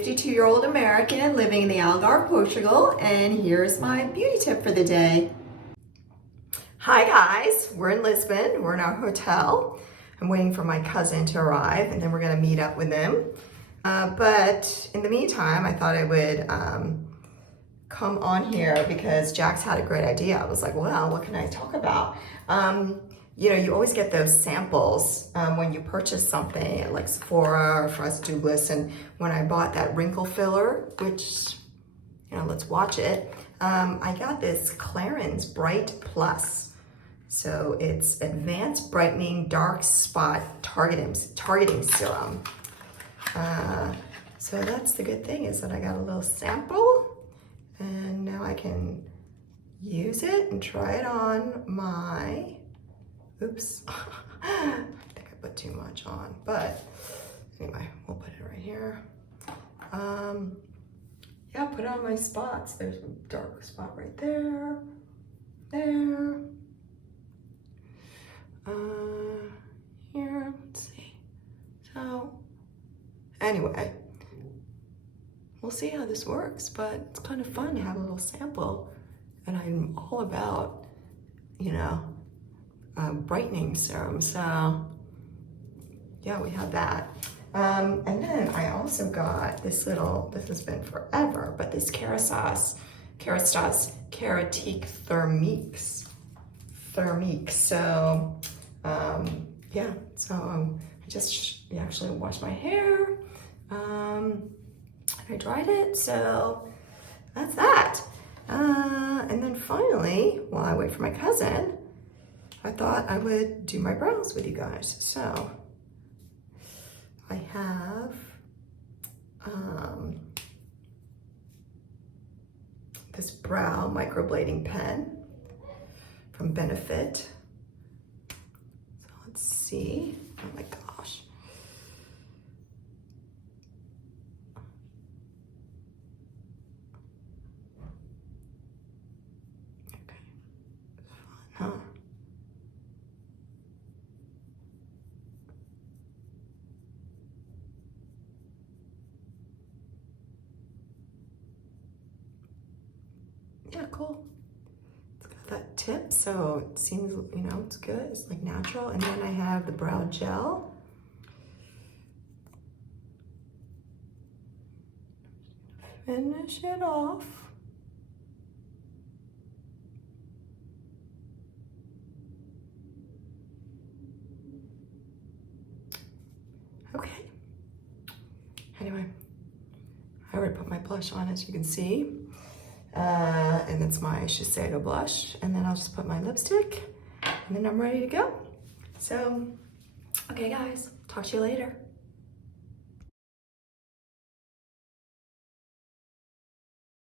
52-year-old American living in the Algarve, Portugal, and here's my beauty tip for the day. Hi guys, we're in Lisbon, we're in our hotel. I'm waiting for my cousin to arrive and then we're gonna meet up with them. But in the meantime, I thought I would come on here because Jax had a great idea. I was like, well, what can I talk about? You know, you always get those samples when you purchase something at like Sephora or Frost Douglas. And when I bought that wrinkle filler, which, you know, let's watch it, I got this Clarins Bright Plus. So it's Advanced Brightening Dark Spot Targeting Serum. So that's the good thing, is that I got a little sample and now I can use it and try it on my, oops, I think I put too much on, but anyway, we'll put it right here. Yeah, put it on my spots. There's a dark spot right there, here, let's see. So anyway, we'll see how this works, but it's kind of fun to have a little sample, and I'm all about, you know, brightening serum. So yeah, we have that. And then I also got this little, this has been forever, but this Kerastase Keratique Thermique. So yeah, so I just actually washed my hair. I dried it, so that's that. And then finally, while I wait for my cousin, I thought I would do my brows with you guys. So I have this brow microblading pen from Benefit. So let's see. Oh my gosh. Okay. Fun, huh? Yeah, cool. It's got that tip, so it seems, you know, it's good. It's like natural. And then I have the brow gel. Finish it off. Okay. Anyway, I already put my blush on, as you can see. And it's my Shiseido blush. And then I'll just put my lipstick and then I'm ready to go. So, okay guys, talk to you later.